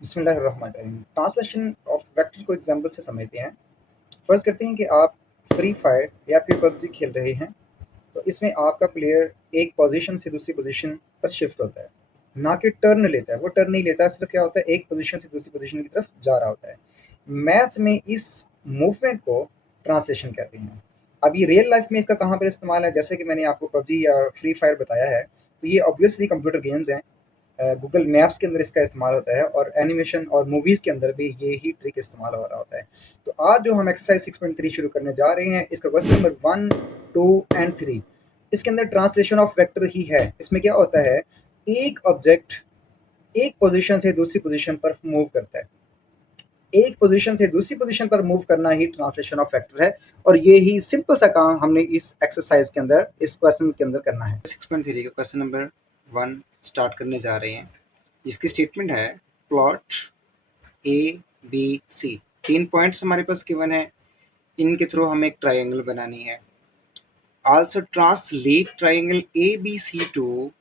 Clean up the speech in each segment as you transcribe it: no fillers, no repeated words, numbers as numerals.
बिस्मिल्लाहिर्रहमानिर्रहीम। Translation of vector को example से समझते हैं। फ़र्ज़ करते हैं कि आप फ्री फायर या फिर पबजी खेल रहे हैं, तो इसमें आपका प्लेयर एक पोजीशन से दूसरी पोजीशन पर शिफ्ट होता है, ना कि टर्न लेता है। वो टर्न नहीं लेता, सिर्फ क्या होता है, एक पोजीशन से दूसरी पोजीशन की तरफ जा रहा होता है। मैथ्स में इस मूवमेंट को ट्रांसलेशन कहते हैं। अब ये रियल लाइफ में इसका कहाँ पर इस्तेमाल है? जैसे कि मैंने आपको पबजी या फ्री फायर बताया है, तो ये ऑब्वियसली कंप्यूटर गेम्स हैं। गूगल मैप्स के अंदर इसका इस्तेमाल होता है और एनिमेशन और मूवीज़ के अंदर भी ये ही ट्रिक इस्तेमाल हो रहा होता है। तो आज जो हम एक्सरसाइज 6.3 शुरू करने जा रहे हैं, इसका क्वेश्चन नंबर 1, 2 एंड 3, इसके अंदर ट्रांसलेशन ऑफ वेक्टर ही है। इसमें क्या होता है, एक ऑब्जेक्ट एक पोजीशन से दूसरी पोजीशन पर मूव करता है। एक पोजीशन से दूसरी पोजीशन पर मूव करना ही ट्रांसलेशन ऑफ वेक्टर है, और ये ही सिंपल सा काम हमने इस एक्सरसाइज के अंदर, इस क्वेश्चन के अंदर करना है। 6.3 का क्वेश्चन नंबर 1 स्टार्ट करने जा रहे हैं। इसकी स्टेटमेंट है plot A B C. 3 points हमारे पास गिवन है, इनके थ्रू हमें एक ट्राइंगल बनानी है। Also translate triangle A B C to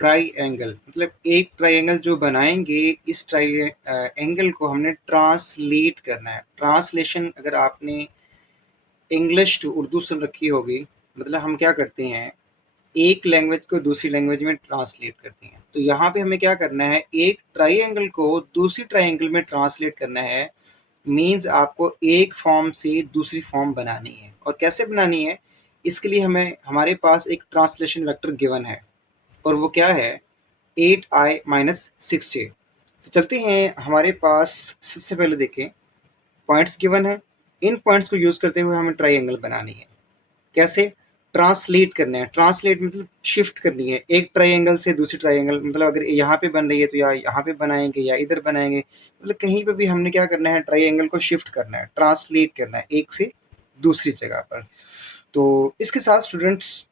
triangle, मतलब एक ट्राइंगल जो बनाएंगे, इस ट्राइंगल को हमने ट्रांसलेट करना है। ट्रांसलेशन अगर आपने इंग्लिश टू उर्दू सुन रखी होगी, मतलब हम क्या करते हैं, एक लैंग्वेज को दूसरी लैंग्वेज में ट्रांसलेट करते हैं। तो यहाँ पे हमें क्या करना है, एक ट्राइंगल को दूसरी ट्राइंगल में ट्रांसलेट करना है। मीन्स आपको एक फॉर्म से दूसरी फॉर्म बनानी है। और कैसे बनानी है, इसके लिए हमें, हमारे पास एक ट्रांसलेशन वेक्टर गिवन है, और वो क्या है, 8i-6j। तो चलते हैं, हमारे पास सबसे पहले देखें, पॉइंट्स गिवन है। इन पॉइंट्स को यूज़ करते हुए हमें ट्राइंगल बनानी है। कैसे? ट्रांसलेट करना है। ट्रांसलेट मतलब शिफ्ट करनी है, एक ट्राइंगल से दूसरी ट्राइंगल, मतलब अगर यहाँ पे बन रही है तो या यहाँ पे बनाएंगे या इधर बनाएंगे, मतलब कहीं पे भी हमने क्या करना है, ट्राइंगल को शिफ्ट करना है, ट्रांसलेट करना है एक से दूसरी जगह पर। तो इसके साथ स्टूडेंट्स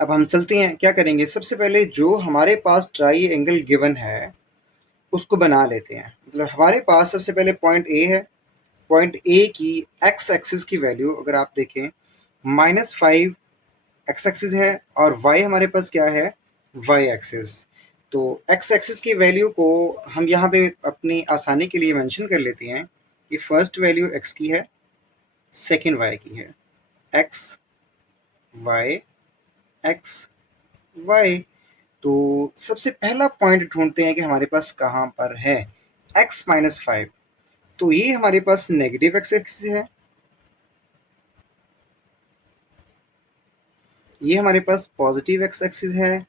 अब हम चलते हैं, क्या करेंगे, सबसे पहले जो हमारे पास ट्राइंगल गिवन है उसको बना लेते हैं। मतलब हमारे पास सबसे पहले पॉइंट ए है। पॉइंट ए की एक्स एक्सिस की वैल्यू अगर आप देखें, -5 एक्स एक्सिस है, और वाई हमारे पास क्या है, वाई एक्सिस। तो एक्स एक्सिस की वैल्यू को हम यहाँ पे अपनी आसानी के लिए मेंशन कर लेते हैं कि फर्स्ट वैल्यू एक्स की है, सेकंड वाई की है। X Y X Y. तो सबसे पहला पॉइंट ढूंढते हैं कि हमारे पास कहाँ पर है, x-5। तो ये हमारे पास नेगेटिव एक्स एक्सिस है, ये हमारे पास पॉजिटिव एक्स एक्सिस है,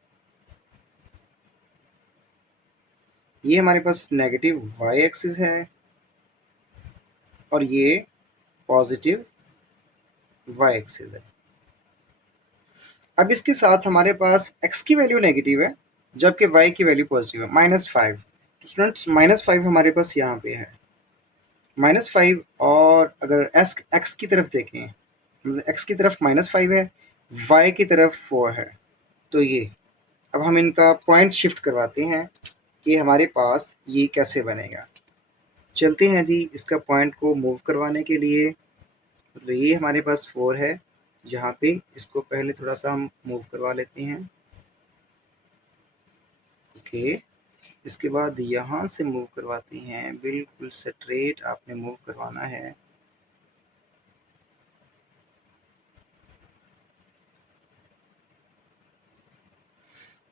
ये हमारे पास नेगेटिव वाई एक्सिस है, और ये पॉजिटिव वाई एक्सिस है। अब इसके साथ हमारे पास x की वैल्यू नेगेटिव है, जबकि y की वैल्यू पॉजिटिव है, -5। तो स्टूडेंट्स -5 हमारे पास यहाँ पे है, -5। और अगर x की तरफ देखें, मतलब x की तरफ -5 है, y की तरफ 4 है। तो ये, अब हम इनका पॉइंट शिफ्ट करवाते हैं कि हमारे पास ये कैसे बनेगा। चलते हैं जी, इसका पॉइंट को मूव करवाने के लिए, मतलब ये हमारे पास 4 है, यहाँ पे इसको पहले थोड़ा सा हम मूव करवा लेते हैं। ओके, इसके बाद यहाँ से मूव करवाते हैं, बिल्कुल स्ट्रेट आपने मूव करवाना है।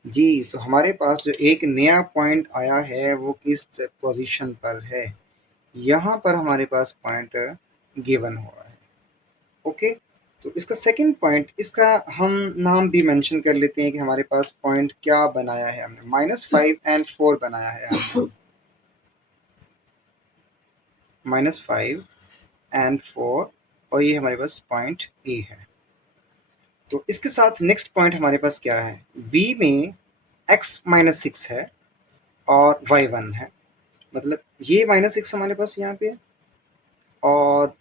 जी, तो हमारे पास जो एक नया पॉइंट आया है वो किस पोजीशन पर है, यहाँ पर हमारे पास पॉइंट गिवन हुआ है। ओके, तो इसका सेकंड पॉइंट, इसका हम नाम भी मेंशन कर लेते हैं कि हमारे पास पॉइंट क्या बनाया है हमने, -5 एंड 4 बनाया है हमने, -5 एंड 4, और ये हमारे पास पॉइंट ए है। तो इसके साथ नेक्स्ट पॉइंट हमारे पास क्या है, बी में x-6 है और y1 है, मतलब ये -6 हमारे पास यहाँ पे है, और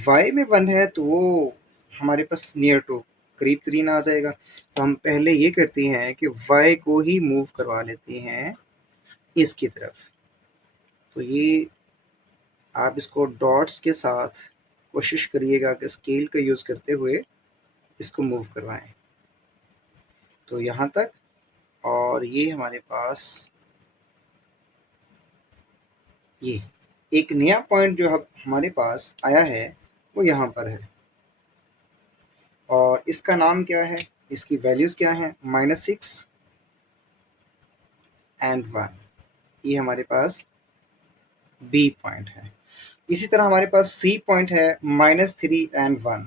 y में 1 है, तो वो हमारे पास नियर टू, करीब करीब आ जाएगा। तो हम पहले ये करते हैं कि y को ही मूव करवा लेते हैं इसकी तरफ। तो ये आप इसको डॉट्स के साथ कोशिश करिएगा कि स्केल का यूज़ करते हुए इसको मूव करवाएं, तो यहाँ तक। और ये हमारे पास ये एक नया पॉइंट जो अब हमारे पास आया है वो यहाँ पर है, और इसका नाम क्या है, इसकी वैल्यूज़ क्या है, -6 एंड 1। ये हमारे पास बी पॉइंट है। इसी तरह हमारे पास सी पॉइंट है -3 एंड 1।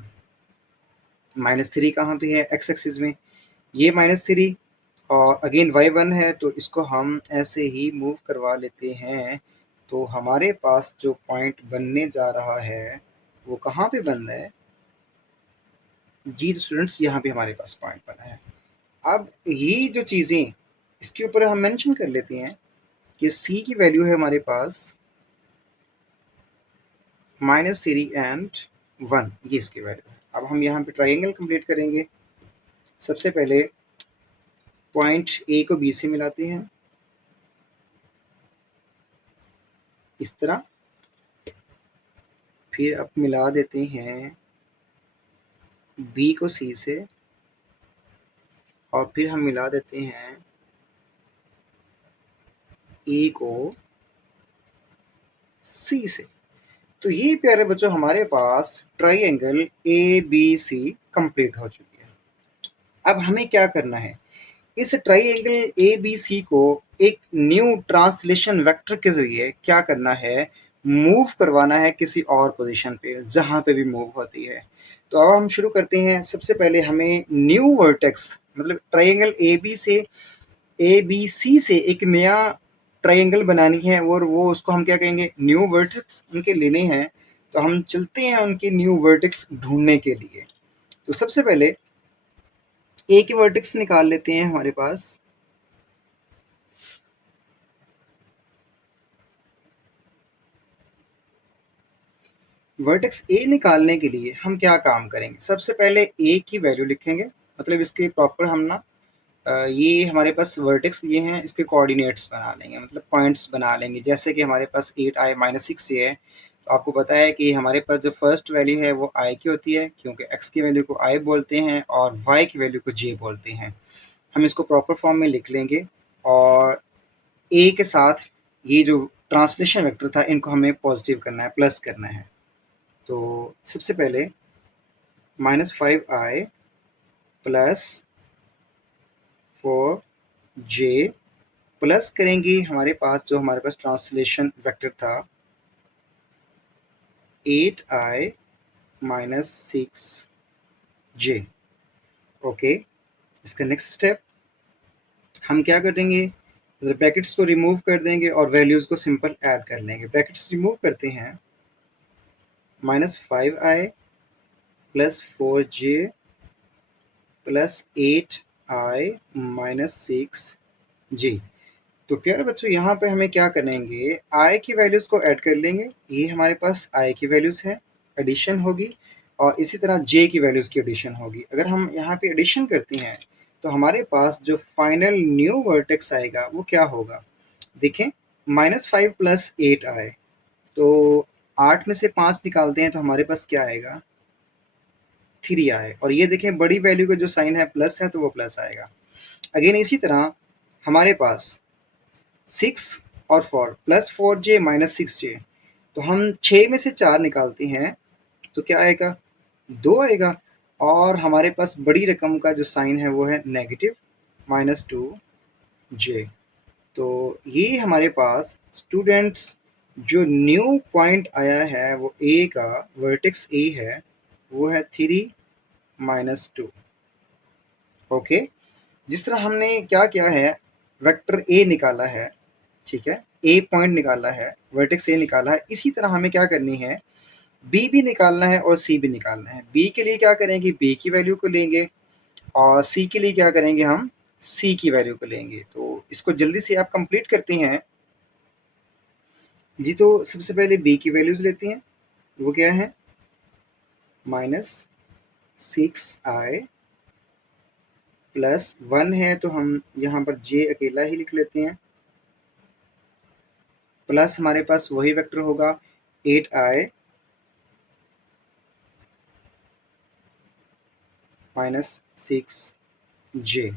-3 कहाँ पे है, एक्स एक्सिस में, ये -3 और अगेन y1 है, तो इसको हम ऐसे ही मूव करवा लेते हैं। तो हमारे पास जो पॉइंट बनने जा रहा है वो कहाँ पे बन रहा है जी, तो स्टूडेंट्स यहाँ पे हमारे पास पॉइंट बना है। अब ये जो चीज़ें इसके ऊपर हम मेंशन कर लेते हैं कि c की वैल्यू है हमारे पास -3 एंड 1, ये इसकी वैल्यू है। अब हम यहाँ पे ट्राइंगल कंप्लीट करेंगे। सबसे पहले पॉइंट ए को बी से मिलाते हैं इस तरह, फिर अब मिला देते हैं बी को सी से, और फिर हम मिला देते हैं ए को सी से। तो ये प्यारे बच्चों हमारे पास triangle A B C complete हो चुकी है। अब हमें क्या करना है, इस ट्राइंगल ए बी सी को एक न्यू ट्रांसलेशन वेक्टर के जरिए क्या करना है, मूव करवाना है किसी और पोजीशन पे जहाँ पे भी मूव होती है। तो अब हम शुरू करते हैं। सबसे पहले हमें न्यू वर्टेक्स, मतलब ट्राइंगल ए बी से, ए बी सी से एक नया ट्राइंगल बनानी है, और वो उसको हम क्या कहेंगे, न्यू वर्टेक्स उनके लेने हैं। तो हम चलते हैं उनके न्यू वर्टेक्स ढूंढने के लिए। तो सबसे पहले ए के वर्टेक्स निकाल लेते हैं हमारे पास। वर्टेक्स ए निकालने के लिए हम क्या काम करेंगे, सबसे पहले ए की वैल्यू लिखेंगे, मतलब इसके प्रॉपर हम ना ये हमारे पास वर्टेक्स दिए हैं, इसके कोऑर्डिनेट्स बना लेंगे, मतलब पॉइंट्स बना लेंगे। जैसे कि हमारे पास 8i -6 ये है, तो आपको पता है कि हमारे पास जो फर्स्ट वैल्यू है वो i की होती है, क्योंकि x की वैल्यू को i बोलते हैं और y की वैल्यू को j बोलते हैं। हम इसको प्रॉपर फॉर्म में लिख लेंगे, और a के साथ ये जो ट्रांसलेशन वेक्टर था इनको हमें पॉजिटिव करना है, प्लस करना है। तो सबसे पहले -5i प्लस 4j प्लस करेंगे हमारे पास जो हमारे पास ट्रांसलेशन वेक्टर था 8i -6j। ओके, इसका नेक्स्ट स्टेप हम क्या करेंगे, ब्रैकेट्स को रिमूव कर देंगे और वैल्यूज़ को सिंपल ऐड कर लेंगे। ब्रैकेट्स रिमूव करते हैं, -5i plus 4j plus 8i -6j। तो प्यारे बच्चों यहाँ पे हमें क्या करेंगे, आई की वैल्यूज़ को ऐड कर लेंगे। ये हमारे पास आई की वैल्यूज़ है, एडिशन होगी, और इसी तरह जे की वैल्यूज़ की एडिशन होगी। अगर हम यहाँ पे एडिशन करते हैं तो हमारे पास जो फाइनल न्यू वर्टेक्स आएगा वो क्या होगा, देखें, -5 प्लस 8 आए, तो 8 में से 5 निकालते हैं तो हमारे पास क्या आएगा, 3 आए। और ये देखें बड़ी वैल्यू का जो साइन है प्लस है तो वो प्लस आएगा। अगेन इसी तरह हमारे पास 6 और 4, +4j -6j, तो हम 6 में से 4 निकालते हैं तो क्या आएगा, 2 आएगा। और हमारे पास बड़ी रकम का जो साइन है वो है नेगेटिव -2j। तो ये हमारे पास स्टूडेंट्स जो न्यू पॉइंट आया है वो ए का, वर्टेक्स ए है, वो है 3 -2। ओके, जिस तरह हमने क्या किया है, वेक्टर ए निकाला है, ठीक है, ए पॉइंट निकाला है, वर्टेक्स ए निकाला है, इसी तरह हमें क्या करनी है, बी भी निकालना है और सी भी निकालना है। बी के लिए क्या करेंगे, बी की वैल्यू को लेंगे, और सी के लिए क्या करेंगे, हम सी की वैल्यू को लेंगे। तो इसको जल्दी से आप कंप्लीट करते हैं जी। तो सबसे पहले बी की वैल्यूज लेते हैं, वो क्या है, -6i प्लस 1 है, तो हम यहाँ पर जे अकेला ही लिख लेते हैं, प्लस हमारे पास वही वेक्टर होगा 8i -6j।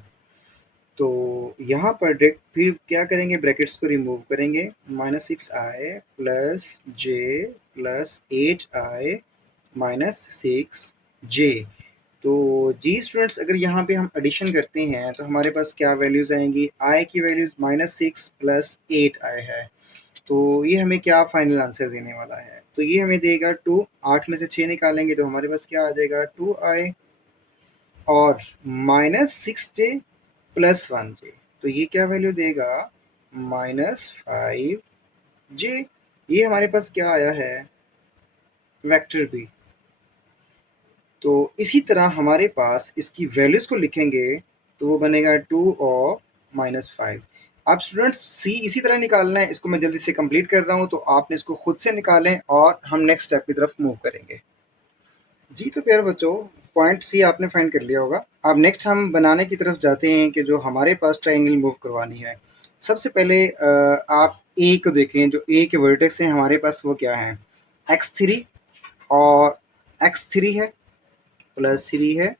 तो यहाँ पर डायरेक्ट फिर क्या करेंगे, ब्रैकेट्स को रिमूव करेंगे, -6i प्लस जे प्लस 8i माइनस 6j। तो जी स्टूडेंट्स, अगर यहाँ पे हम एडिशन करते हैं तो हमारे पास क्या वैल्यूज़ आएंगी, i की वैल्यूज़ -6 प्लस 8i है। तो ये हमें क्या फाइनल आंसर देने वाला है, तो ये हमें देगा 2। 8 में से 6 निकालेंगे तो हमारे पास क्या आ जाएगा, 2i और -6j प्लस 1j। तो ये क्या वैल्यू देगा, -5j। ये हमारे पास क्या आया है, वेक्टर बी। तो इसी तरह हमारे पास इसकी वैल्यूज़ को लिखेंगे तो वो बनेगा 2 और -5। अब स्टूडेंट्स सी इसी तरह निकालना है, इसको मैं जल्दी से कंप्लीट कर रहा हूँ, तो आपने इसको खुद से निकालें और हम नेक्स्ट स्टेप की तरफ मूव करेंगे। जी तो प्यारे बच्चों, पॉइंट सी आपने फाइंड कर लिया होगा। अब नेक्स्ट हम बनाने की तरफ जाते हैं कि जो हमारे पास ट्रायंगल मूव करवानी है। सबसे पहले आप ए को देखें, जो ए के वर्टेक्स हैं हमारे पास वो क्या हैं, x3 और x3 है, +3 है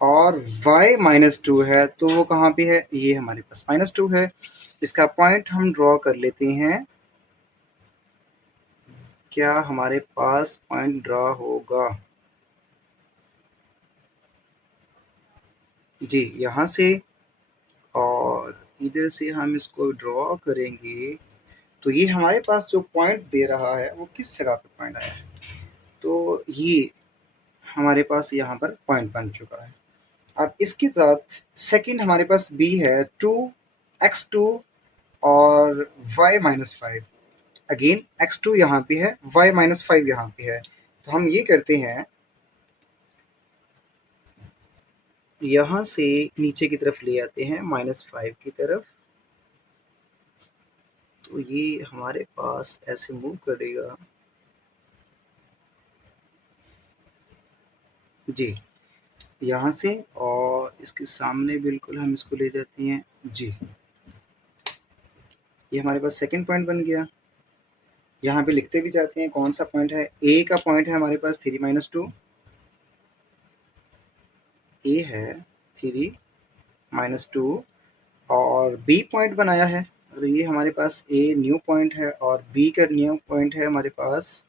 और y -2 है। तो वो कहाँ पे है, ये हमारे पास -2 है। इसका पॉइंट हम ड्रॉ कर लेते हैं। क्या हमारे पास पॉइंट ड्रॉ होगा, जी यहाँ से, और इधर से हम इसको ड्रॉ करेंगे तो ये हमारे पास जो पॉइंट दे रहा है वो किस जगह पे पॉइंट आया है, तो ये हमारे पास यहाँ पर पॉइंट बन चुका है। अब इसके साथ सेकंड हमारे पास बी है 2x2 और y-5। अगेन x2 यहाँ पे है, y-5 यहाँ पे है। तो हम ये करते हैं, यहाँ से नीचे की तरफ ले आते हैं -5 की तरफ। तो ये हमारे पास ऐसे मूव करेगा, जी यहाँ से, और इसके सामने बिल्कुल हम इसको ले जाते हैं, जी ये हमारे पास सेकंड पॉइंट बन गया। यहाँ पे लिखते भी जाते हैं कौन सा पॉइंट है। ए का पॉइंट है हमारे पास 3-2, ए है 3-2 और बी पॉइंट बनाया है, तो ये हमारे पास ए न्यू पॉइंट है और बी का न्यू पॉइंट है हमारे पास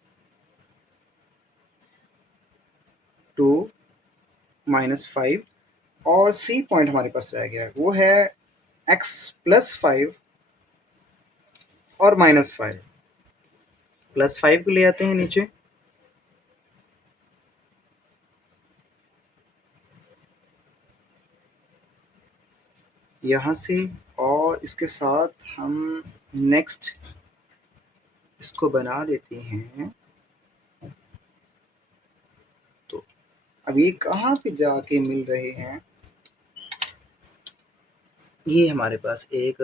2-5 और सी पॉइंट हमारे पास रह गया है, वो है x+5 और -5। +5 को ले आते हैं नीचे, यहाँ से, और इसके साथ हम नेक्स्ट इसको बना देते हैं। तो अब ये कहाँ पे जाके मिल रहे हैं, ये हमारे पास एक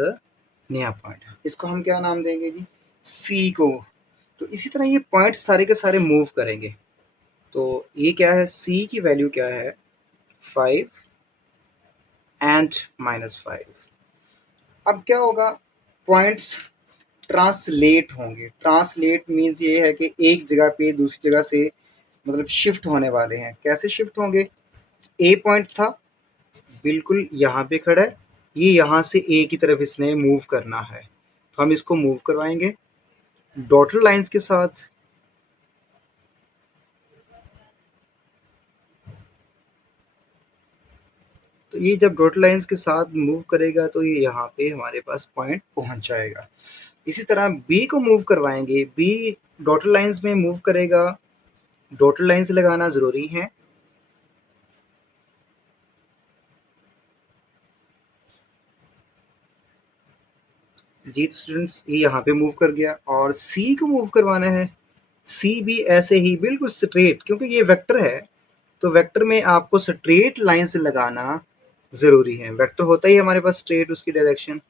नया पॉइंट है, इसको हम क्या नाम देंगे जी, सी को। तो इसी तरह ये पॉइंट सारे के सारे मूव करेंगे। तो ये क्या है, सी की वैल्यू क्या है, 5 एंड -5। अब क्या होगा, पॉइंट्स ट्रांसलेट होंगे। ट्रांसलेट मीन्स ये है कि एक जगह पे दूसरी जगह से मतलब शिफ्ट होने वाले हैं। कैसे शिफ्ट होंगे, ए पॉइंट था बिल्कुल यहाँ पे खड़ा है, ये यहाँ से ए की तरफ इसने मूव करना है, तो हम इसको मूव करवाएंगे डॉटेड लाइंस के साथ। तो ये जब डॉटेड लाइंस के साथ मूव करेगा तो ये यहाँ पे हमारे पास पॉइंट पहुँच जाएगा। इसी तरह बी को मूव करवाएंगे, बी डॉटेड लाइंस में मूव करेगा, डॉटेड लाइंस लगाना ज़रूरी है। जी तो स्टूडेंट्स ये यहाँ पे मूव कर गया, और सी को मूव करवाना है, सी भी ऐसे ही बिल्कुल स्ट्रेट, क्योंकि ये वेक्टर है तो वेक्टर में आपको स्ट्रेट लाइन से लगाना ज़रूरी है। वेक्टर होता ही हमारे पास स्ट्रेट उसकी डायरेक्शन।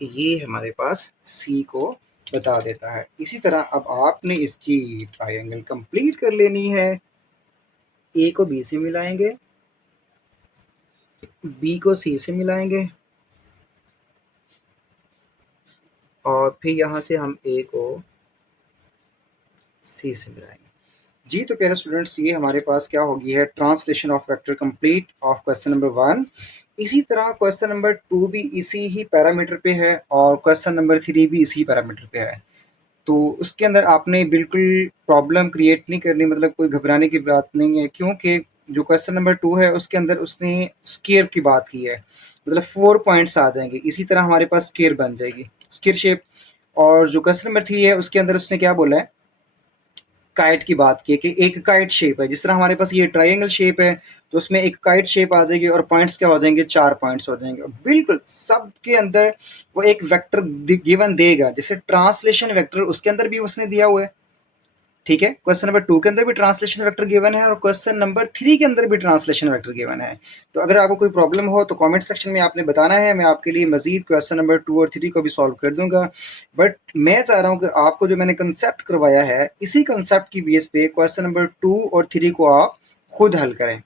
ये हमारे पास सी को बता देता है। इसी तरह अब आपने इसकी ट्रायंगल कंप्लीट कर लेनी है। ए को बी से मिलाएंगे, बी को सी से मिलाएंगे और फिर यहाँ से हम ए को सी से मिलाएंगे। जी, तो प्यारे स्टूडेंट्स, ये हमारे पास क्या हो गई है, translation of vector complete of question number 1। इसी तरह क्वेश्चन नंबर 2 भी इसी ही पैरामीटर पे है और क्वेश्चन नंबर 3 भी इसी पैरामीटर पे है। तो उसके अंदर आपने बिल्कुल प्रॉब्लम क्रिएट नहीं करनी, मतलब कोई घबराने की बात नहीं है, क्योंकि जो क्वेश्चन नंबर 2 है उसके अंदर उसने स्केयर की बात की है, मतलब 4 पॉइंट्स आ जाएंगे, इसी तरह हमारे पास स्केयर बन जाएगी, स्केयर शेप। और जो क्वेश्चन नंबर 3 है उसके अंदर उसने क्या बोला है, काइट की बात की है कि एक काइट शेप है, जिस तरह हमारे पास ये ट्रायंगल शेप है तो उसमें एक काइट शेप आ जाएगी और पॉइंट्स क्या हो जाएंगे, 4 पॉइंट्स हो जाएंगे। बिल्कुल सब के अंदर वो एक वेक्टर गिवन देगा, जैसे ट्रांसलेशन वेक्टर उसके अंदर भी उसने दिया हुआ है। ठीक है, क्वेश्चन नंबर 2 के अंदर भी ट्रांसलेशन वेक्टर गिवन है और क्वेश्चन नंबर 3 के अंदर भी ट्रांसलेशन वेक्टर गिवन है। तो अगर आपको कोई प्रॉब्लम हो तो कमेंट सेक्शन में आपने बताना है, मैं आपके लिए मजीद क्वेश्चन नंबर 2 और 3 को भी सॉल्व कर दूंगा। बट मैं चाह रहा हूँ कि आपको जो मैंने कंसेप्ट करवाया है, इसी कंसेप्ट की बेस पे क्वेश्चन नंबर 2 और 3 को आप खुद हल करें।